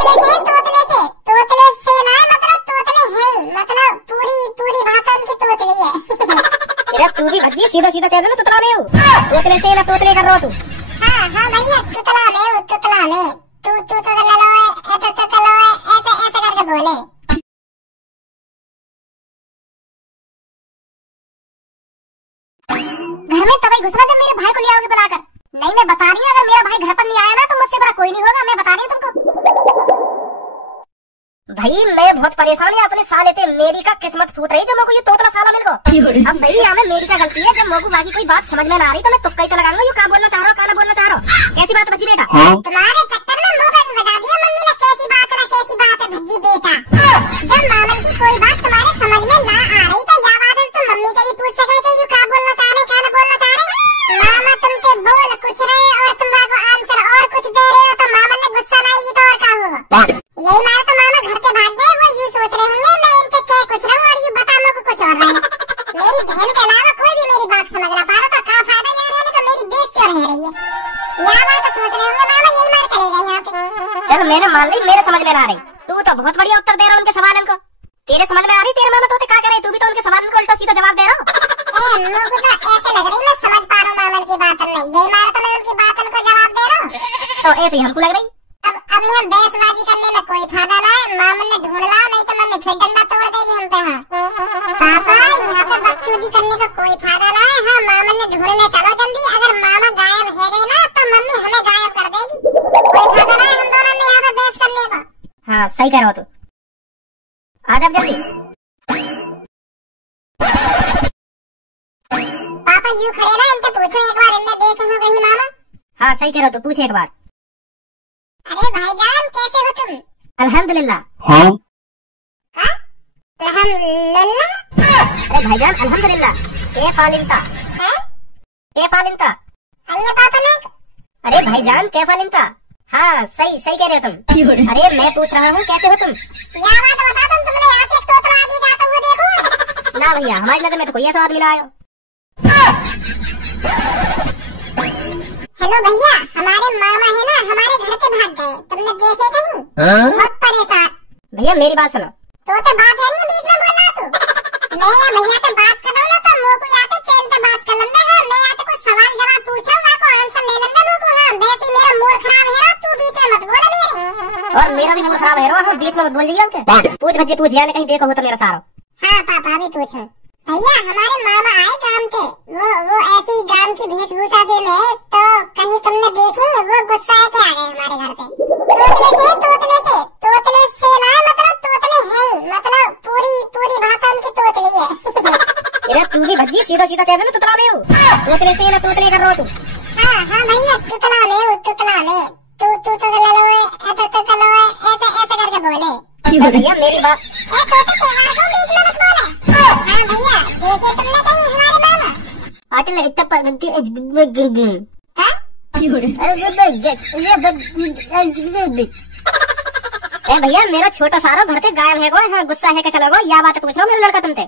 तोतले से ना मतलब तोतले है, मतलब पूरी भाषा उनकी तोतली है। अरे तू भी भज्जी सीधा सीधा कह दे ना तुतला में हूँ। तोतले से ना तोतले कर रहा तू। हाँ भैया तुतला में तू तो ललो ऐसे करके बोले। घर में तभी घुसना जब मेरे भाई को ले आओगे बुलाकर। नहीं मैं बता रही हूँ, अगर मेरा भाई घर पर नहीं आया ना तो मुझसे बड़ा कोई नहीं होगा, मैं बता रही हूँ तुमको। भाई मैं बहुत परेशान है अपने साले पे। मेरी का किस्मत फूट रही जो मोको ये तोतला साला मिल गो। अब भाई यहाँ में मेरी का गलती है, जब मोको बाकी कोई बात समझ में ना आ रही तो मैं तुक्का ही तो लगाऊंगा। ये क्या बोलना चाह रहा हो, क्या ना बोलना चाह रहा हो, कैसी बात है भज्जी बेटा? तुम्हारे चक्कर में मोबाइल बता दिया मम्मी ने, कैसी बात है भज्जी बेटा। जब मामन की कोई बात तुम्हारे समझ में ना आ रही तो या बात तुम मम्मी से भी पूछ सके कि यू क्या बोलना चाह रहे, क्या ना बोलना चाह रहे। मामा तुमसे बोल कुछ रहे और तुम्हारा आंसर और कुछ दे रहे हो तो मामन ने गुस्सा ना आएगी तो और क्या होगा? यही मारे तो मामा घर से भाग गए। वो यूँ सोच रहे होंगे मैं इनसे क्या कुछ रहा हूँ और ये बता को कुछ और रहे। मेरी बहन के अलावा कोई भी मेरी बात समझ ना पा रहा तो क्या फायदा यहाँ रहने का, मेरी बेइज्जती हो रही है। यहाँ बात तो सोच रहे होंगे मामा यही मार चलेगा यहाँ पे। चल मैंने मान ली, मेरे समझ में ना आ रही। तू तो बहुत बढ़िया उत्तर दे रहा उनके सवालों को। तेरे समझ में आ रही तेरे मामा तोते क्या करे, तू भी तो उनके सवालों को उल्टा सीधा जवाब दे रहा हो। मुझे तो ऐसे लग रही मैं समझ पा रहा हूँ मामन की बात नहीं, यही मार तो मैं उनकी बात उनको जवाब दे रहा हूँ। तो ऐसे ही हमको लग रही। अब यहाँ बहसबाजी करने में कोई फायदा ना है। मामन ने ढूंढ ला, नहीं तो मम्मी फिर डंडा तोड़ देगी हम पे। हाँ पापा यहाँ पे बकचोदी करने का कोई फायदा ना है। हाँ मामन ने ढूंढने चलो जल्दी, अगर मामा गायब है गए ना तो मम्मी हमें गायब कर देगी। कोई फायदा ना है हम दोनों ने यहाँ पे बहस करने का। हाँ सही कह रहा हो तू, आ जा जल्दी। पापा यूँ खड़े ना, इनसे पूछो एक बार इनने देखे हो कहीं मामा? हाँ सही कह रहा हो तू, पूछ एक बार। अरे भाईजान कैसे हो तुम? अल्हम्दुलिल्लाह। हाँ अल्हम्दुलिल्लाह। अरे भाईजान अल्हम्दुलिल्लाह। के फालिंता अन्य पापा ने। अरे भाईजान के फालिंता। हाँ सही कह रहे हो तुम। अरे मैं पूछ रहा हूँ कैसे हो तुम? क्या बात बता तुमने यहाँ पे एक तोतला आदमी जाता हुआ देखो? ना भैया हमारी नजर में तो कोई ऐसा आदमी ना आया। हेलो भैया, हमारे मामा है ना हमारे घर से भाग गए, तुमने देखे कहीं? बहुत परेशान। भैया मेरी बात सुनो। तो बात है नहीं बीच में बोलना तू। मैं या भैया से बात कर रहा हूँ ना तो मुँह को या तो चैन से बात कर लेना। हाँ मैं या तो कुछ सवाल जवाब पूछ रहा हूँ, वहाँ को आंसर ले लेना मुँह को। हाँ वैसे मेरा मूड खराब है ना, तू बीच में मत बोल मेरे। और मेरा भी मूड खराब है रो, बीच में मत बोल दिया। पूछ भज्जी पूछ, यानी कहीं देखो हो तो मेरा सारा। हाँ पापा अभी पूछो। भैया हमारे मामा आए काम से, वो ऐसी गांव की वेशभूषा से में, तो कहीं तुमने देखे वो गुस्सा है क्या आ गए हमारे घर पे? तोतले से ना मतलब तोतले है, मतलब पूरी भाषा उनकी तोतली है। अरे तू भी भज्जी सीधा सीधा कह दे ना तुतला में हूँ। तोतले से ना तोतले कर रहा हो तू। हाँ भैया तुतला में तू तो ललो ऐसे करके बोले। भैया मेरी बात। तोते के बारे में बीच में मत बोले। हाँ भैया देखे तुमने कहीं हमारे मामा? आजकल इतना भैया मेरा छोटा सारा घर से गायब है गो। हाँ गुस्सा है क्या चलो गो, या बात पूछ रहा हूँ मेरा लड़का तुमसे।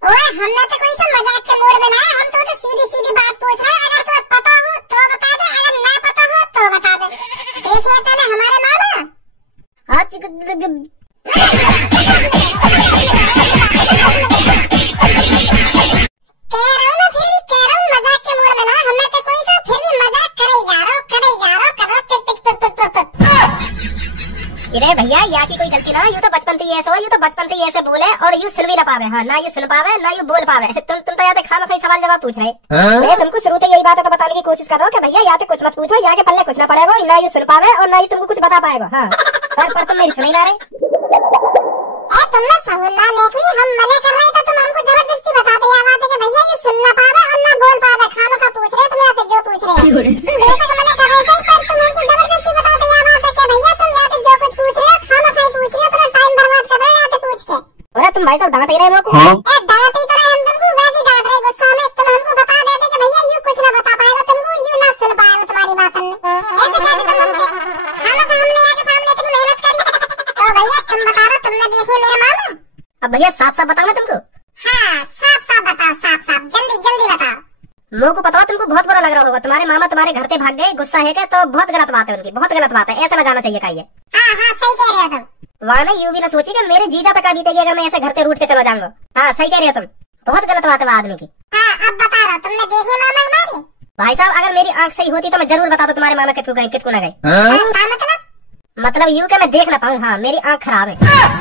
ओए हमने तो कोई सा मजाक के मूड में ना है, हम तो सीधी बात पूछ रहे हैं। अगर तुम्हें पता हो तो बता दे, अगर ना पता हो तो बता दे। देख लेते ना हमारे मामा। कह रहा हूँ मजाक के मूड में ना, हमने तो कोई सा फिर भी मजाक करे जा रहा हो। अरे भैया या की कोई गलती ना, यू तो बचपन से ऐसे हो, यू तो बचपन से ऐसे बोले और यू सुन भी ना पावे। हाँ ना यू सुन पावे ना यू बोल पावे। तुम तो या तो खाना सवाल जवाब पूछ रहे। मैं तुमको शुरू से यही बात है तो बताने की कोशिश कर रहा हूँ कि भैया या तो कुछ मत पूछो, या के पल्ले कुछ ना पड़ेगा, ना यू सुन पावे और ना ही तुमको कुछ बता पाएगा। हाँ पर तुम मेरी सुनी ना रहे। तुमने सहुल्ला लेखी हम मना कर रहे तो तुम हमको जबरदस्ती बताते या बात है कि भैया ये सुन ना पावे और ना बोल पावे। खाना का पूछ रहे तुम या तो जो पूछ रहे हो। बेशक मना कर रहे थे पर तुम हमको जबरदस्ती बताते या बात है कि भैया तुम या तो जो कुछ पूछ रहे हो खाना खाई पूछ रहे हो, अपना टाइम बर्बाद कर रहे हो या तो पूछ के। अरे तुम भाई साहब डांट ही रहे हो। डांट ही तो रहे हम तुमको, वैसे डांट रहे गुस्सा में। तुम हमको बता देते कि भैया यू कुछ ना बता पाएगा तुमको, यू ना सुन पाएगा तुम्हारी बात हमने। ऐसे कहते तुम हमसे। खाना तो हमने यहाँ के सामने इतनी मेहनत करी तो भैया तुम बता दो तुमने देखे मेरे मामा? अब भैया साफ साफ बताओ ना तुमको। हाँ साफ बताओ, साफ जल्दी बताओ। लोगों को पता हो तुमको बहुत बुरा ना लग रहा होगा, तुम्हारे मामा तुम्हारे घर से भाग गए, गुस्सा है क्या? तो बहुत गलत बात है उनकी, बहुत गलत बात है, ऐसा ना जाना चाहिए का ये। हाँ हाँ सही कह रहे हो तुम। वहाँ ना यूं भी ना सोची कि मेरे जीजा पे का बीतेगी अगर मैं ऐसे घर से रूठ के चलो जाऊंगा। हाँ सही कह रही हो तुम, बहुत गलत बात है आदमी की। हाँ अब बता रहा, तुमने देखे मामा हमारे? भाई साहब अगर मेरी आंख सही होती तो मैं जरूर बता दो तुम्हारे मामा कितकू गए कितकू न गए। मतलब यूं कि मैं देख ना पाऊँ। हाँ मेरी आंख खराब है,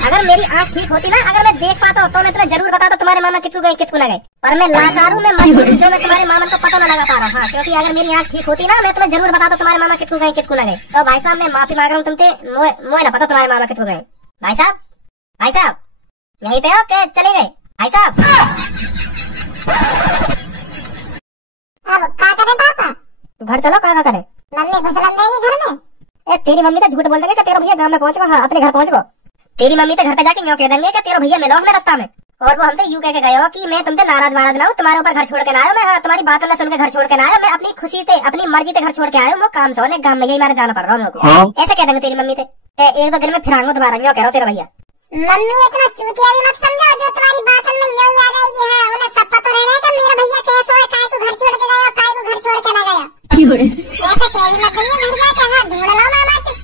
अगर मेरी आंख ठीक होती ना, अगर मैं देख पाता तो मैं तुम्हें जरूर बताता तुम्हारे मामा कितकू गए कितकू न गए। पर मैं लाचार हूँ, मैं मजबूर जो मैं तुम्हारे मामा को पता न लगा पा रहा। हाँ क्योंकि अगर मेरी आंख ठीक होती ना, मैं तुम्हें जरूर बताता तुम्हारे मामा कितकू गए कितकू न गए। तो भाई साहब मैं माफी मांग रहा हूँ तुमसे, मोए ना पता तुम्हारे मामा कितकू गए। भाई साहब, भाई साहब यहीं पे हो के चले गए? भाई साहब अब क्या करें पापा? घर चलो, क्या करें? मम्मी घुसलन देगी घर में? ए तेरी मम्मी तो झूठ बोल देंगे कि तेरा भैया गांव में पहुंच गो। हाँ अपने घर पहुंच गो। तेरी मम्मी तो घर पे जाके यूं कह देंगे कि तेरा भैया मिलो हमें रास्ता में, और वो हमसे यूं कह के गए हो कि मैं तुमसे नाराज ना हूँ, तुम्हारे ऊपर घर छोड़ के ना आयो मैं। हाँ तुम्हारी बातों ने सुन के घर छोड़ के ना आयो मैं, अपनी खुशी से अपनी मर्जी से घर छोड़ के आयो। वो काम से गांव में यही मारे जाना पड़ रहा है मेरे को। ऐसे कह देंगे तेरी मम्मी से, एक दो दिन में फिर आऊंगा दोबारा, यूं कह रहा तेरा भैया। मम्मी इतना चूतिया भी मत समझो, जो तुम्हारी बात में यूं याद आएगी। हाँ उन्हें सब पता रहना है कि मेरा भैया कैसा है, काय को घर छोड़ के गया, काय को घर छोड़ के ना गया। ऐसे कह भी मत देंगे घर जाके। हाँ ढूंढ लो मामा चुप।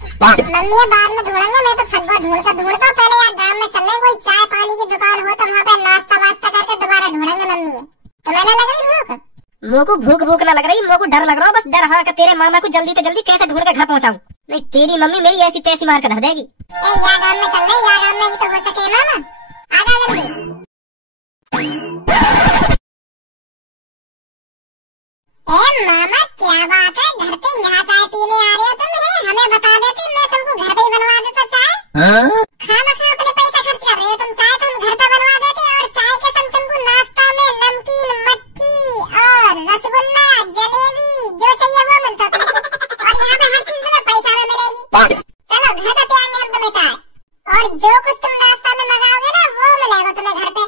मम्मी बाद में ढूंढेंगे, मैं तो थक गया ढूंढता पहले यार गांव में चलने कोई चाय पानी की दुकान हो तो वहाँ पे नाश्ता वास्ता करके दोबारा ढूंढेंगे मम्मी। तुम्हें लग रही भूख? मुझे को भूख ना लग रही, मुझे को डर लग रहा है बस डर। हाँ कि तेरे मामा को जल्दी से जल्दी कैसे ढूंढ के घर पहुंचाऊं, नहीं तेरी मम्मी मेरी ऐसी तैसी मार के धर देगी। या गांव में चल रही, या गांव में भी तो हो सके मामा, आजा जल्दी। मामा क्या बात है, घर पे यहाँ चाय पीने आ रहे हो तुम? हमें बता देती, मैं तुमको घर पे ही बनवा देता चाय। खाना खा अपने पैसा खर्च कर रहे हो तुम, चाय तुम घर पे बनवा देते। और चाय के संग तुमको नाश्ता में नमकीन, मट्ठी और रसगुल्ला, जलेबी जो चाहिए वो मिलता तुमको। और यहाँ पे हर चीज में पैसा में मिलेगी। चलो घर पे पिलाएंगे हम तुम्हें चाय, और जो कुछ तुम नाश्ता में मंगाओगे ना वो मिलेगा तुम्हें घर पे।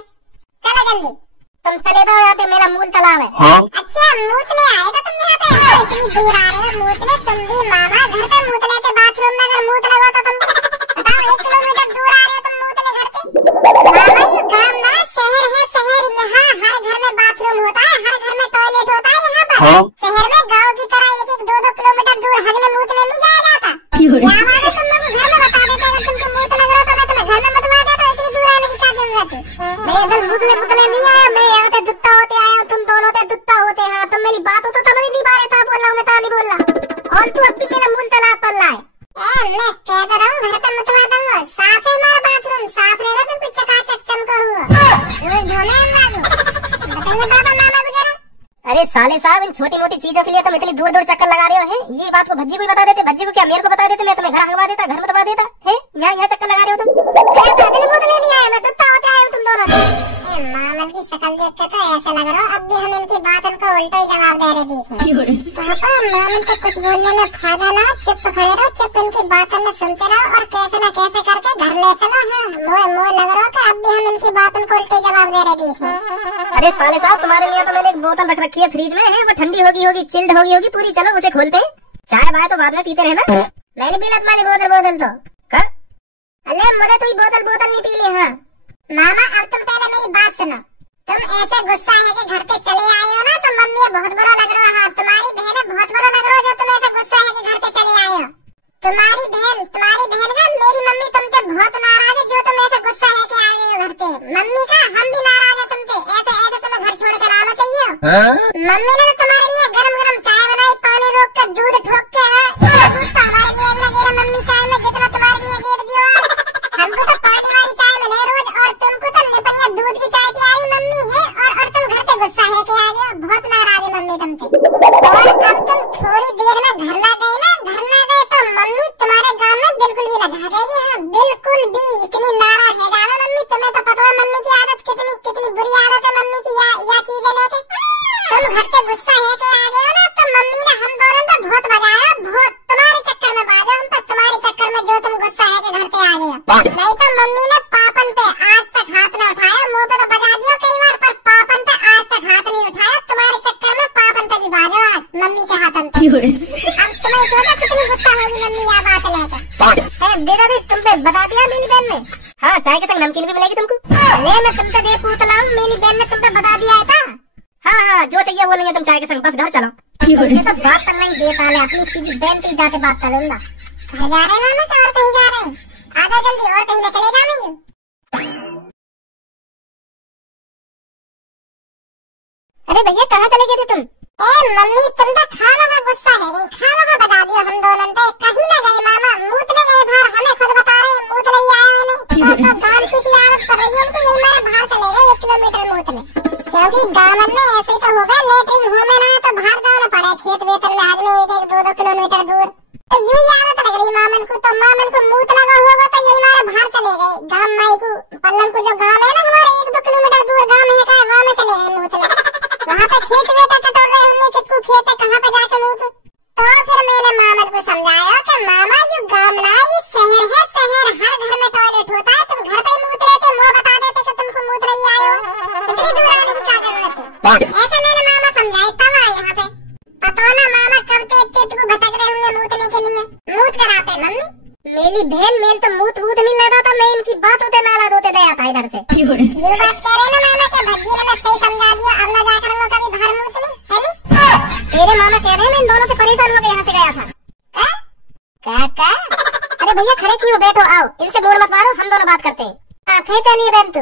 चलो जल्दी। तुम चले जाओ, यहाँ पे मेरा मूल तालाब है। हाँ? अच्छा मूतने आए तो तुम यहाँ पे? इतनी दूर आ रहे हो मूतने? तुम भी मामा घर पे मूतने के बाथरूम में अगर मूत लगा तो तुम बताओ 1 किलोमीटर दूर आ रहे हो तुम मूतने घर पे? मामा ये गाँव ना शहर है, शहर यहाँ हर घर में बाथरूम होता है, हर घर में टॉयलेट होता है। यहाँ पर शहर में गाँव की तरह 1-1, 2-2 किलोमीटर दूर हगने मूतने नहीं जाया जाता। यहाँ वाले तुम लोग घर में बता देते, अगर तुमको मूत लग रहा तो मैं तुम्हें घर में मतवा देता। इतनी दूर आने की क्या जरूरत है? मैं इधर मुदले नहीं आया, मैं यहाँ पे दुत्ता होते आया हूँ, तुम दोनों से दुत्ता होते। हाँ तुम मेरी बात हो तो समझ नहीं पा रहे था, बोल रहा हूँ मैं तो नहीं बोल रहा। और तू अब भी मेरा मूल तालाब पर लाए। मैं कह तो रहा हूँ घर पे मुतवा दूंगा, साफ है हमारा बाथरूम, साफ रहेगा बिल्कुल चकाचक चमका हुआ। रोज धोने हम लागू। बताइए बाबा मामा को जरा। अरे साले साहब इन छोटी मोटी चीजों के लिए तुम इतनी दूर दूर चक्कर लगा रहे हो हैं? ये बात को भज्जी को ही बता देते, भज्जी को क्या मेरे को बता देते, मैं तुम्हें घर हगवा देता, घर में दबा देता है। यहाँ चक्कर लगा रहे हो तुम? मैं नहीं आया, मैं दुत्ता होते आया हूँ तुम दोनों। मामन की शक्ल देख के तो ऐसा लग रहा है अब भी हम इनकी बात उनको उल्टा ही जवाब दे रहे दिखे। पापा मामन को कुछ बोलने में फायदा ना, चुप खड़े रहो, चुप इनकी बातों में सुनते रहो और कैसे न कैसे करके घर ले चलो। हाँ मोह लग रहा है अब भी हम इनकी बात उनको उल्टे जवाब दे रहे दिखे। अरे साले साहब तुम्हारे लिए तो मैंने एक बोतल रख रखी है फ्रिज में, है वो ठंडी होगी चिल्ड होगी पूरी। चलो उसे खोलते हैं, चाय बाय तो बाद में पीते रहना। मैंने पी ला तुम्हारी बोतल तो का? अरे मुझे तो बोतल नहीं पी ली। हाँ मामा अब तुम पहले मेरी बात सुनो, तुम ऐसे गुस्सा है कि घर पे चले आए हो ना तो मम्मी बहुत बुरा लग रहा है। तुम्हारी बहन बहुत बुरा लग रहा है जो तुम ऐसे गुस्सा है कि घर पे चले आए हो। तुम्हारी बहन का मेरी मम्मी तुमसे बहुत नाराज है जो तुम ऐसे गुस्सा है कि आ गए हो घर पे। मम्मी का हम भी नाराज है तुमसे, ऐसे तुम्हें घर छोड़ कर आना चाहिए। मम्मी ने तो तुम्हारे लिए गरम चाय बनाई, पानी रोक कर दूध ठोक के। दूध तो हमारे लिए न गेरा मम्मी चाय में जितना तुम्हारे लिए गेर दियो। हमको तो पानी वाली चाय मिले रोज, और तुमको तो निपनिया दूध की चाय पियाई मम्मी है। और तुम घर पे गुस्सा है कि आ गए, बहुत नाराज है मम्मी तुमसे। और अब तुम थोड़ी देर में घर ना गए तो मम्मी तुम्हारे गाँव में बिल्कुल भी न झाकेगी। हाँ बिल्कुल भी, इतनी नाराज है जाना मम्मी। तुम्हें तो पता है मम्मी की आदत कितनी बुरी आदत है मम्मी की, या चीजें लेके तुम घर से गुस्सा है कि आ गए हो ना तो मम्मी ने हम दोनों को बहुत बजाया, बहुत तुम्हारे चक्कर में बाजा हम तो, तुम्हारे चक्कर में जो तुम गुस्सा है कि घर पे आ गए हो। नहीं तो मम्मी ने पापन पे आज तक हाथ न उठाया, मुंह पे तो बजा दिया कई बार, पर पापन पे आज तक हाथ नहीं उठाया। तुम्हारे चक्कर में पापन पे भी बाजो आज मम्मी के हाथन पे। अब तुम्हें सोचा कितनी गुस्सा होगी मम्मी यह बात लेकर। दे तुम पे बता दिया मेरी बहन ने। हाँ चाय के संग नमकीन भी मिलेगी तुमको। अरे मैं तुमसे दे पूछ रहा हूँ, मेरी बहन ने तुम पे बता दिया था। हाँ जो चाहिए वो नहीं है तुम चाय के संग, बस घर चलो। ये तो बात करना ही बेताल है, अपनी सीधी बहन की जाके बात कर लूंगा। घर जा रहे मामा तो और कहीं जा रहे हैं? आधा जल्दी और कहीं चले जाना। अरे भैया कहाँ चले गए थे तुम? ए मम्मी तुम तो खाना का गुस्सा है नहीं, खाना का बता दिया हम दोनों पे। कहीं ना गए मामा, मूतने गए बाहर, हमें खुद बता रहे हैं मूत नहीं आए मैंने। तो गांव की आदत पड़ रही है उनको, यही मारे बाहर चले गए 1 किलोमीटर मूतने, क्योंकि गांव में ऐसे ही तो हो गए, लेटरिन हो में ना तो बाहर जाना पड़ा खेत वेतन में हद में 1-2 किलोमीटर दूर। तो यूं ही आदत लग रही मामन को, तो मामन को मूत लगा होगा तो यही मारे बाहर चले गए गांव माई को, पल्लम को जो गांव है ना हमारे 1-2 किलोमीटर दूर गांव है का, वहां में चले गए मूतने। वहाँ पे खेत वेता कटोर रहे हमने, किसको खेत है कहाँ पे जाके मूत। तो फिर मैंने मामन को समझाया कि मामा ये गांव ना ये शहर है, शहर हर घर में टॉयलेट होता है, तुम घर पे ही मूत रहे थे, मुँह बता देते कि तुमको मूत नहीं आए हो, इतनी दूर आने की क्या जरूरत है। ऐसे मैंने मामा समझाए तब आए यहाँ पे। पता ना मामा कब तेज को भटक रहे होंगे मूतने के लिए, मूत कराते मम्मी। मेरी बहन मेल तो मूत वूत नहीं लगा था, मैं इनकी बात होते नाला धोते गया था इधर से। ये बात कह रहे ना मामा के भज्जी ने मैं सही समझा दिया, अब ना जाकर हम लोग कभी बाहर मूतने, है नहीं? तेरे मामा कह रहे हैं मैं इन दोनों से परेशान होकर यहाँ से गया था। क्या? अरे भैया खड़े क्यों बैठो, आओ इनसे बोल मत मारो, हम दोनों बात करते हैं। हाँ कहीं लिए बहन तू